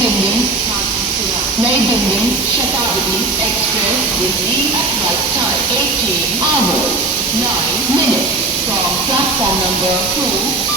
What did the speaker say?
Nai Dinding Shatabdi Express will leave at right time 18 hours 9 minutes from platform number 2